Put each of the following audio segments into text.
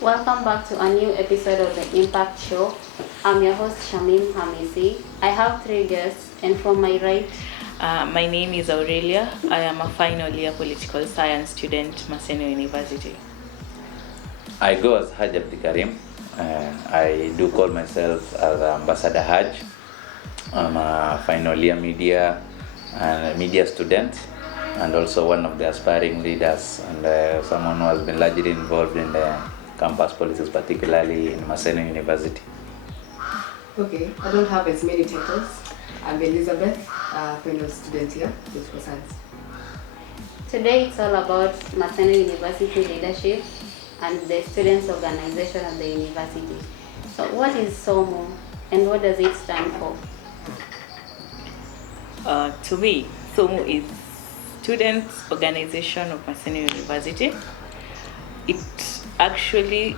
Welcome back to a new episode of the Impact Show. I'm your host Shamim Hamisi. I have three guests, and from my right, my name is Aurelia. I am a final year political science student, Maseno University. I go as Haj Abdikarim. I do call myself as Ambassador Haj. I'm a final year media and media student, and also one of the aspiring leaders, and someone who has been largely involved in the campus politics, particularly in Maseno University. Okay, I don't have as many titles. I'm Elizabeth, a fellow student here, political science. Today it's all about Maseno University leadership and the students' organization at the university. So what is SOMU and what does it stand for? To me, Somo is Students' Organization of Maseno University. It actually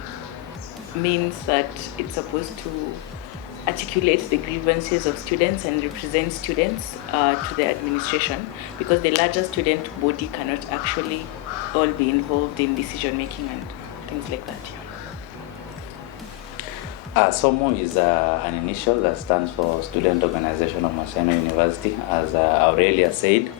means that it's supposed to articulate the grievances of students and represent students to the administration, because the larger student body cannot actually all be involved in decision making and things like that. SOMO is an initial that stands for Student Organisation of Maseno University. As Aurelia said,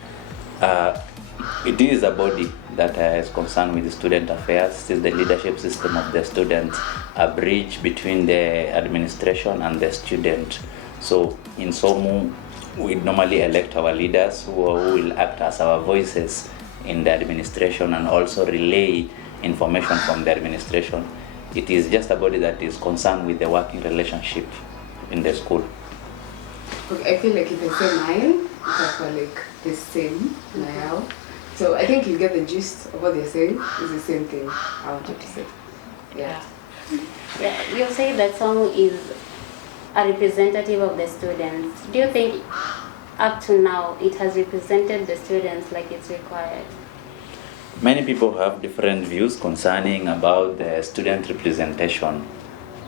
it is a body that is concerned with student affairs. It is the leadership system of the students, a bridge between the administration and the student. So in SOMO, we normally elect our leaders who will act as our voices in the administration and also relay information from the administration. It is just a body that is concerned with the working relationship in the school. Okay, I feel like it's the same line, it's like the same now. So I think you get the gist of what they're saying. It's the same thing I wanted to say. Yeah. You say that SOMU is a representative of the students. Do you think up to now it has represented the students like it's required? Many people have different views concerning about the student representation,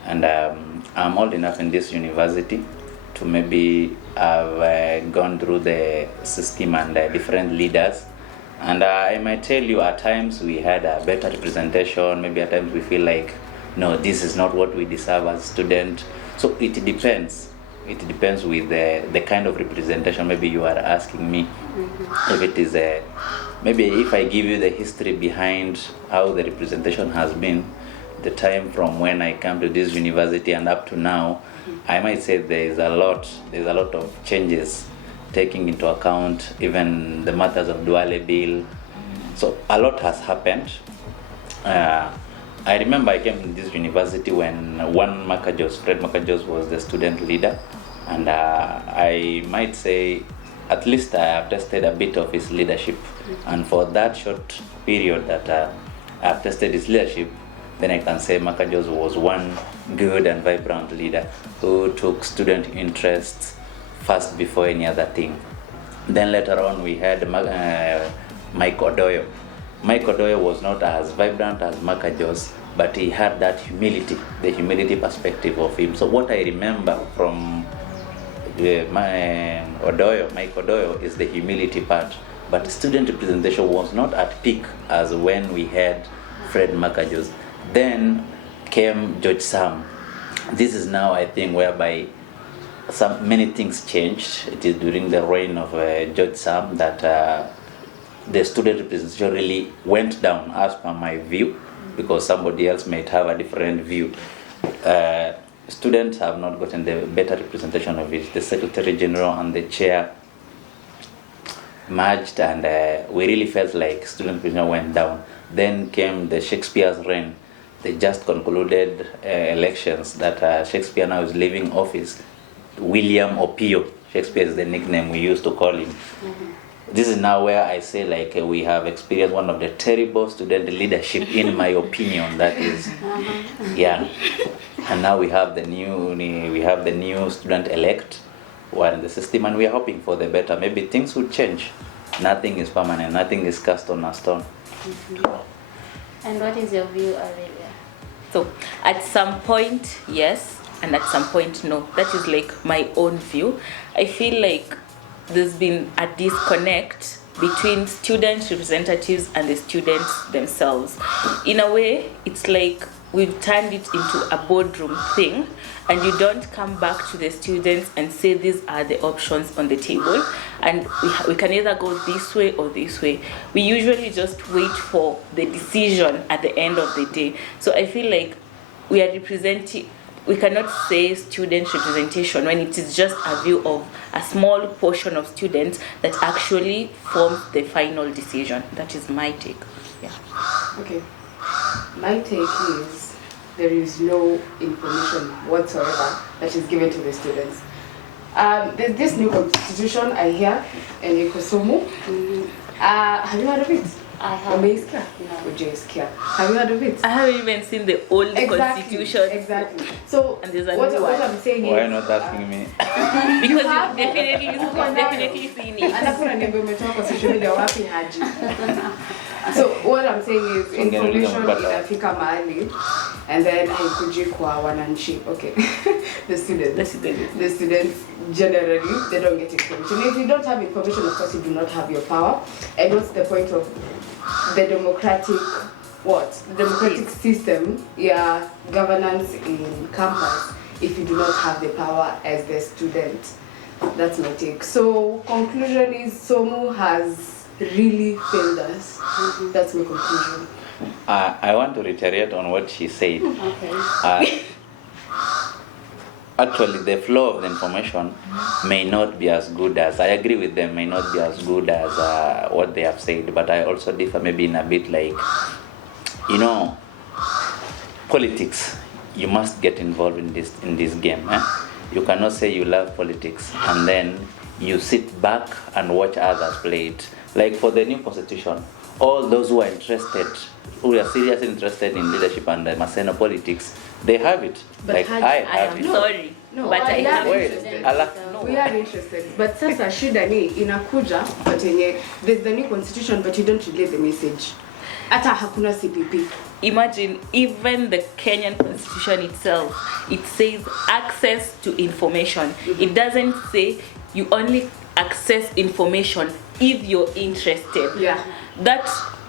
and I'm old enough in this university to maybe have gone through the system and different leaders, and I might tell you at times we had a better representation. Maybe at times we feel like, no, this is not what we deserve as students. So it depends. It depends with the kind of representation. Maybe you are asking me if it is maybe if I give you the history behind how the representation has been, the time from when I came to this university and up to now, I might say there's a lot of changes, taking into account even the matters of Duale bill. So a lot has happened. I remember I came to this university when Fred Makajos was the student leader, and I might say at least I have tested a bit of his leadership, and for that short period that I have tested his leadership, then I can say Makajos was one good and vibrant leader who took student interests first before any other thing. Then later on we had Mike Odoyo. Mike Odoyo was not as vibrant as Makajos, but he had that humility, the humility perspective of him. So what I remember from Mike Odoyo is the humility part, but student representation was not at peak as when we had Fred Makajos. Then came George Sam. This is now, I think, whereby many things changed. It is during the reign of George Sam that the student representation really went down, as per my view, because somebody else might have a different view. Students have not gotten the better representation of it. The Secretary General and the chair merged, and we really felt like student representation went down. Then came the Shakespeare's reign. They just concluded elections that Shakespeare now is leaving office. William Opio, Shakespeare is the nickname we used to call him. This is now where I say like we have experienced one of the terrible student leadership in my opinion. That is, yeah. And now we have the new student elect who are in the system, and we are hoping for the better. Maybe things will change. Nothing is permanent. Nothing is cast on a stone. And what is your view, Aurelia? So at some point, yes, and at some point, no. That is like my own view. I feel like there's been a disconnect between student representatives and the students themselves. In a way, it's like we've turned it into a boardroom thing, and you don't come back to the students and say these are the options on the table, and we can either go this way or this way. We usually just wait for the decision at the end of the day. So I feel like we are representing, we cannot say student representation when it is just a view of a small portion of students that actually form the final decision. That is my take. Yeah. Okay. My take is there is no information whatsoever that is given to the students. There's this new constitution I hear, and Somo. Have you heard of it? I have. No. Have you heard of it? I haven't even seen the old constitution. Exactly. So And there's a what new one. I'm saying Why is, not asking me? Because you've have- definitely seen it. alafu unaniambia umetoka kwa social media wapi Haji? So what I'm saying is information inafika mahali and then haikuji kwa wananchi. Okay. The students generally they don't get information. If you don't have information, of course you do not have your power. And what's the point of the democratic system, governance in campus if you do not have the power as the student? That's my take. So conclusion is SOMU has really failed us. That's my conclusion. I want to reiterate on what she said. Okay. Actually, the flow of the information may not be as good as, I agree with them, may not be as good as what they have said, but I also differ maybe in a bit like, politics, you must get involved in this game. You cannot say you love politics and then you sit back and watch others play it. Like for the new constitution, all those who are interested, who are seriously interested in leadership and Maseno politics, they have it. But like I have it. Sorry. No, but I have Wait, we are interested. But sasa shida ni inakuja but yenye there's the new constitution but you don't relay the message. Hata hakuna CPP. Imagine even the Kenyan constitution itself, it says access to information. It doesn't say you only access information if you're interested. Yeah.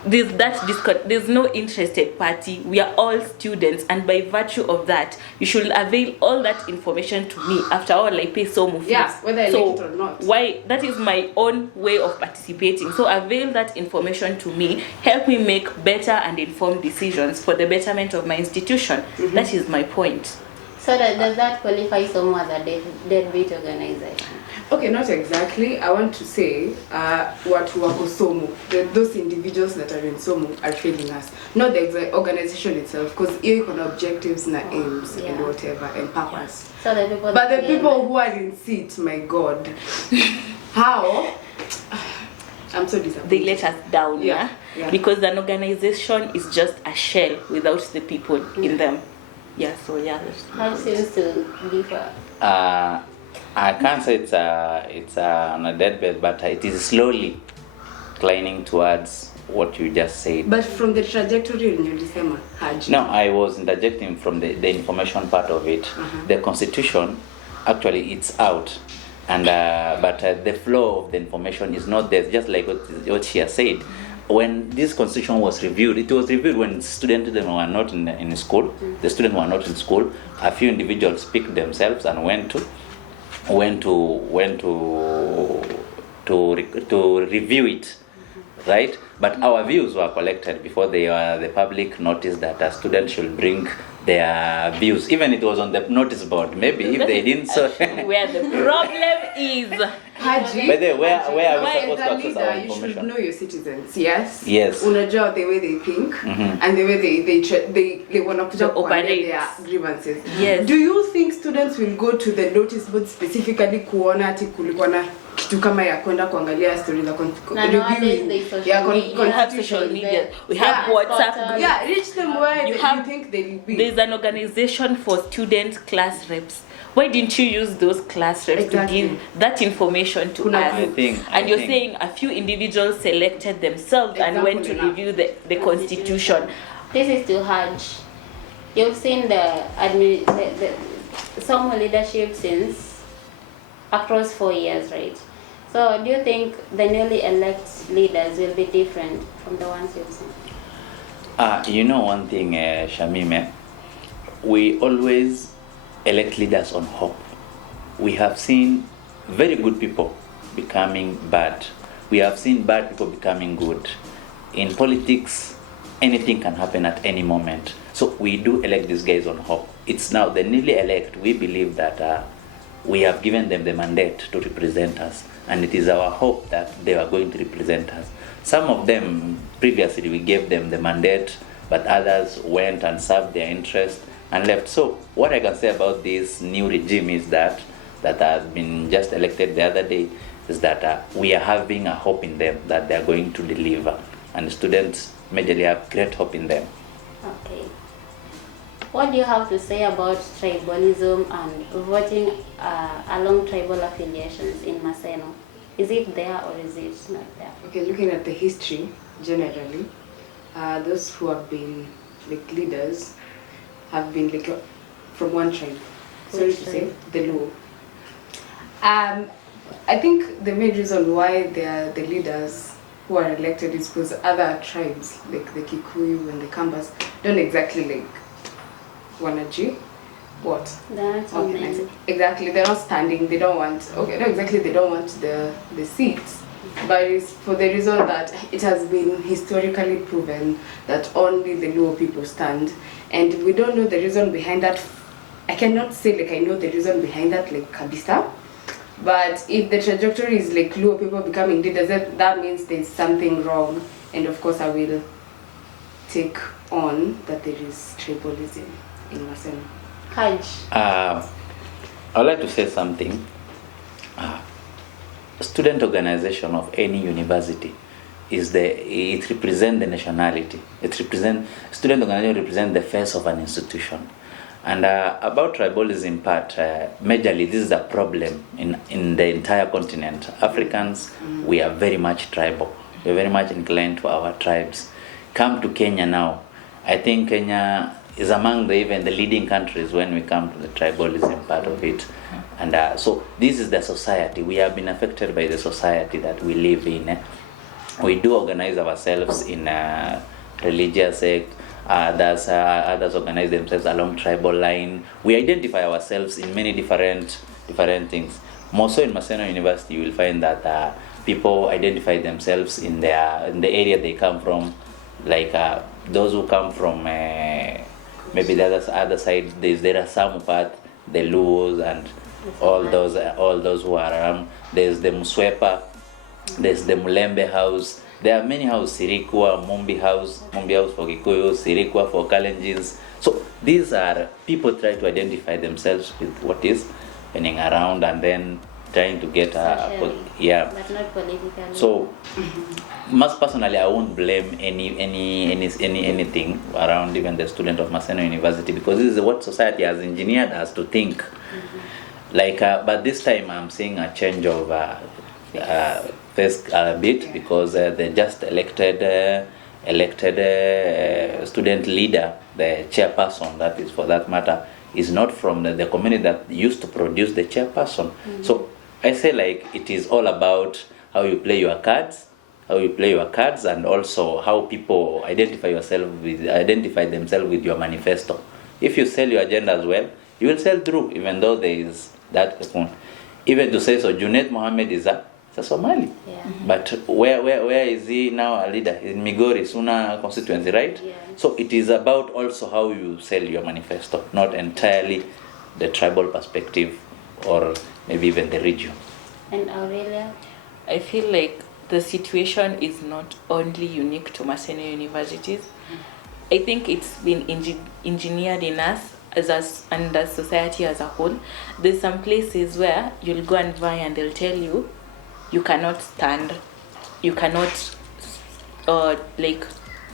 There's no interested party. We are all students, and by virtue of that, you should avail all that information to me. After all, I pay SOMU fees. Yeah, whether I like it or not. Why? That is my own way of participating. So avail that information to me. Help me make better and informed decisions for the betterment of my institution. That is my point. So does that qualify SOMO as a deadbeat organization? Okay, not exactly. I want to say what wako SOMO, those individuals that are in SOMO are failing us. Not the organization itself, because you can objectives and aims and whatever and purpose. So the people but the people who are in seat, my God, how? I'm so disappointed. They let us down, Yeah. Because an organization is just a shell without the people in them. Yeah, so yeah. How seems to differ? I can't say it's on a deathbed, but it is slowly inclining towards what you just said. But from the trajectory in your December, Haji. No, I was interjecting from the information part of it. The constitution, actually, it's out, and but the flow of the information is not there. Just like what she has said. When this constitution was reviewed, it was reviewed when students were not in school. The students were not in school. A few individuals picked themselves and went to review it, right? But our views were collected before the public noticed that a student should bring their views. Even it was on the notice board. Maybe if they didn't, so where the problem is. Haji, but then where are we as supposed to a access leader, our you should information? know your citizens. Yes. Yes. Unajua the way they think and the way they want to operate their grievances. Yes. Do you think students will go to the notice board specifically kuona ati kulikuwa na kitu kama ya kwenda kuangalia story za We have social media. We have WhatsApp. Yeah, reach them where You you think they will be. There's an organization for student class reps. Why didn't you use those class reps to give that information to us? I think saying a few individuals selected themselves and went to review the constitution. This is too harsh. You've seen the SOMO leadership since across 4 years, right? So do you think the newly elected leaders will be different from the ones you've seen? You know one thing, Shamime, we always elect leaders on hope. We have seen very good people becoming bad. We have seen bad people becoming good. In politics, anything can happen at any moment. So we do elect these guys on hope. It's now the newly elect, we believe that we have given them the mandate to represent us. And it is our hope that they are going to represent us. Some of them, previously we gave them the mandate, but others went and served their interest and left. So what I can say about this new regime is that has been just elected the other day, is that we are having a hope in them that they are going to deliver. And students majorly have great hope in them. Okay. What do you have to say about tribalism and voting along tribal affiliations in Maseno? Is it there or is it not there? Okay, looking at the history generally, those who have been like leaders have been like from one tribe. Sorry to say, the Luo. I think the main reason why they are the leaders who are elected is because other tribes, like the Kikuyu and the Kambas, don't exactly like wanaji. What? They're not standing. Exactly, they're not standing. They don't want. Okay, no, exactly. They don't want the seats, but it's for the reason that it has been historically proven that only the Luo people stand, and we don't know the reason behind that. I cannot say like I know the reason behind that, like kabisa. But if the trajectory is like Luo people becoming leaders, that means there's something wrong. And of course, I will take on that there is tribalism in Maseno. I'd like to say something. Student organization of any university it represents the nationality. Student organization represents the face of an institution. And about tribalism part, majorly this is a problem in the entire continent. Africans, we are very much tribal. We're very much inclined to our tribes. Come to Kenya now. I think Kenya is among even the leading countries when we come to the tribalism part of it. And so this is the society. We have been affected by the society that we live in. We do organize ourselves in religious sect. Others organize themselves along tribal line. We identify ourselves in many different things. More so in Maseno University, you will find that people identify themselves in the area they come from. Like those who come from maybe the other side, there are some part, the Luos and all those who are around. There's the Muswepa, there's the Mulembe house. There are many houses, Sirikwa, Mumbi house for Kikuyu, Sirikwa for Kalenjins. So these are people try to identify themselves with what is happening around and then trying to get but not politically. So most personally, I won't blame anything around even the student of Maseno University, because this is what society has engineered us to think. But this time I'm seeing a change of first a bit, because they just elected student leader, the chairperson, that is for that matter, is not from the community that used to produce the chairperson. So I say it is all about how you play your cards, and also how people identify themselves with your manifesto. If you sell your agenda as well, you will sell through, even though there is that. Even to say so, Junaid Mohammed is a Somali. Yeah. But where is he now a leader? In Migori, Suna constituency, right? Yeah. So it is about also how you sell your manifesto, not entirely the tribal perspective or maybe even the region. And Aurelia? I feel like the situation is not only unique to Maseno universities. I think it's been engineered in us and as society as a whole. There's some places where you'll go and buy and they'll tell you cannot stand, you cannot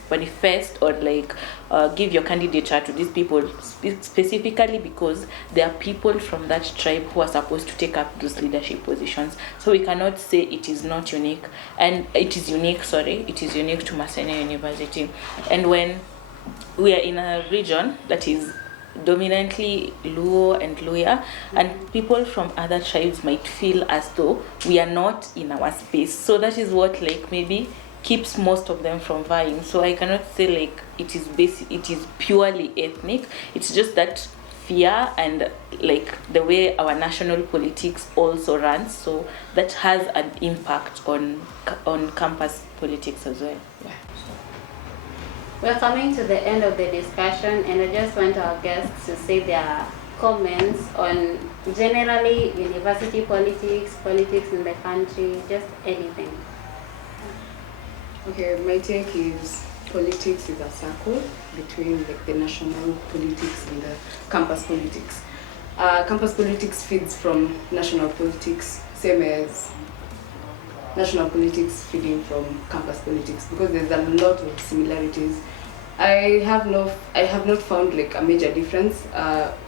manifest or give your candidature to these people, specifically because there are people from that tribe who are supposed to take up those leadership positions. So we cannot say it is not unique, and it is unique to Maseno University. And when we are in a region that is dominantly Luo and Luya, and people from other tribes might feel as though we are not in our space. So that is what maybe keeps most of them from vying. So I cannot say like it is purely ethnic. It's just that fear and like the way our national politics also runs, so that has an impact on campus politics as well. Yeah. We're coming to the end of the discussion, and I just want our guests to say their comments on generally university politics, politics in the country, just anything. Okay, my take is politics is a circle between like the national politics and the campus politics. Campus politics feeds from national politics, same as national politics feeding from campus politics, because there's a lot of similarities. I have not found like a major difference.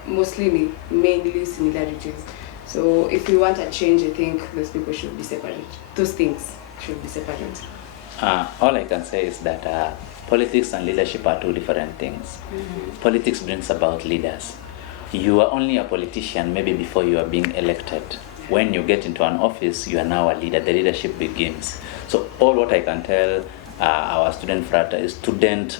Mainly similarities. So if we want a change, I think those people should be separate. Those things should be separate. All I can say is that politics and leadership are two different things. Mm-hmm. Politics brings about leaders. You are only a politician maybe before you are being elected. When you get into an office, you are now a leader. The leadership begins. So all what I can tell our student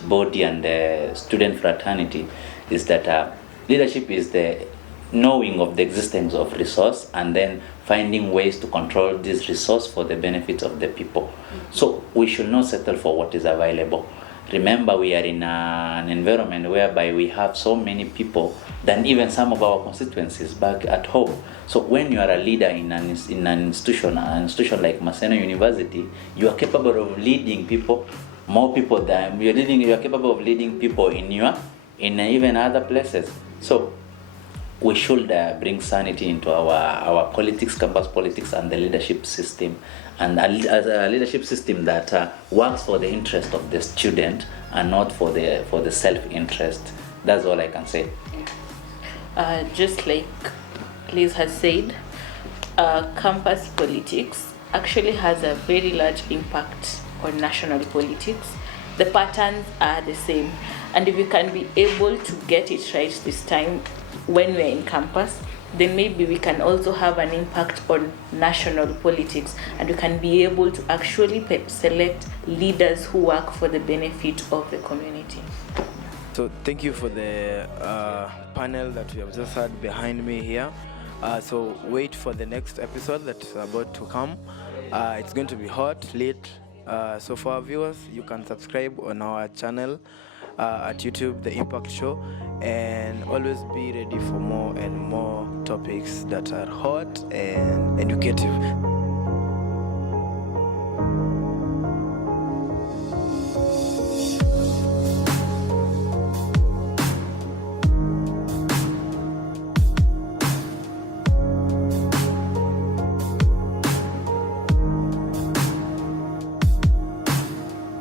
body and the student fraternity is that leadership is the knowing of the existence of resource and then finding ways to control this resource for the benefit of the people. Mm-hmm. So we should not settle for what is available. Remember, we are in an environment whereby we have so many people than even some of our constituencies back at home. So when you are a leader in an institution like Maseno University, you are capable of leading people, more people than you are capable of leading people in even other places. So we should bring sanity into our politics, campus politics, and the leadership system, and a leadership system that works for the interest of the student and not for the self-interest. That's all I can say. Just like Liz has said, campus politics actually has a very large impact on national politics. The patterns are the same, and if you can be able to get it right this time when we're in campus, then maybe we can also have an impact on national politics, and we can be able to actually select leaders who work for the benefit of the community. So thank you for the panel that we have just had behind me here. So wait for the next episode that's about to come. It's going to be hot, late. So for our viewers, you can subscribe on our channel at YouTube, The Impact Show, and always be ready for more and more topics that are hot and educative.